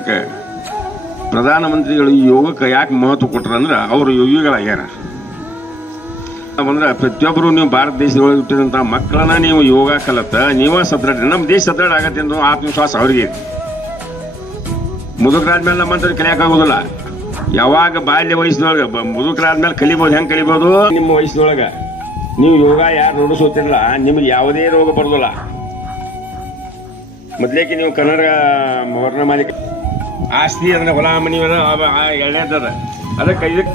ಅದಕ್ಕೆ ಪ್ರಧಾನಮಂತ್ರಿಗಳು ಈ ಯೋಗಕ್ಕೆ ಯಾಕೆ ಮಹತ್ವ ಕೊಟ್ರ ಅಂದ್ರೆ ಅವರು ಯೋಗಿಗಳಾಗ್ಯಾರ. ಅಂದ್ರೆ ಪ್ರತಿಯೊಬ್ಬರು ನೀವು ಭಾರತ ದೇಶದೊಳಗೆ ಹುಟ್ಟಿದಂಥ ಮಕ್ಕಳನ್ನ ನೀವು ಯೋಗ ಕಲತ್ತ ನೀವೇ ಸದೃಢ, ನಮ್ಮ ದೇಶ ಸದೃಢ ಆಗತ್ತೆ ಅನ್ನೋ ಆತ್ಮವಿಶ್ವಾಸ ಅವ್ರಿಗೆ. ಮುದುಕರಾದ್ಮೇಲೆ ನಮ್ಮಂತ ಕಲಿಯಕ್ಕಾಗೋದಿಲ್ಲ. ಯಾವಾಗ ಬಾಲ್ಯ ವಯಸ್ಸಿನೊಳಗೆ ಮುದುಕರಾದ್ಮೇಲೆ ಕಲಿಬೋದು, ಹೆಂಗೆ ಕಲಿಬೋದು? ನಿಮ್ಮ ವಯಸ್ಸಿನೊಳಗೆ ನೀವು ಯೋಗ ಯಾರು ರೂಢಿಸುತ್ತಿರಲ್ಲ ನಿಮ್ಗೆ ಯಾವುದೇ ರೋಗ ಬರೋದಿಲ್ಲ. ಮೊದ್ಲೇಕೆ ನೀವು ಕನ್ನಡ ವರ್ಣ ಮಾಲಿಕ ಆಸ್ತಿ ಅಂದ್ರೆ ಹೊಲ ಮನಿ ಎಳ್ಳೆದದ, ಅದಕ್ಕೆ ಇದಕ್ಕೆ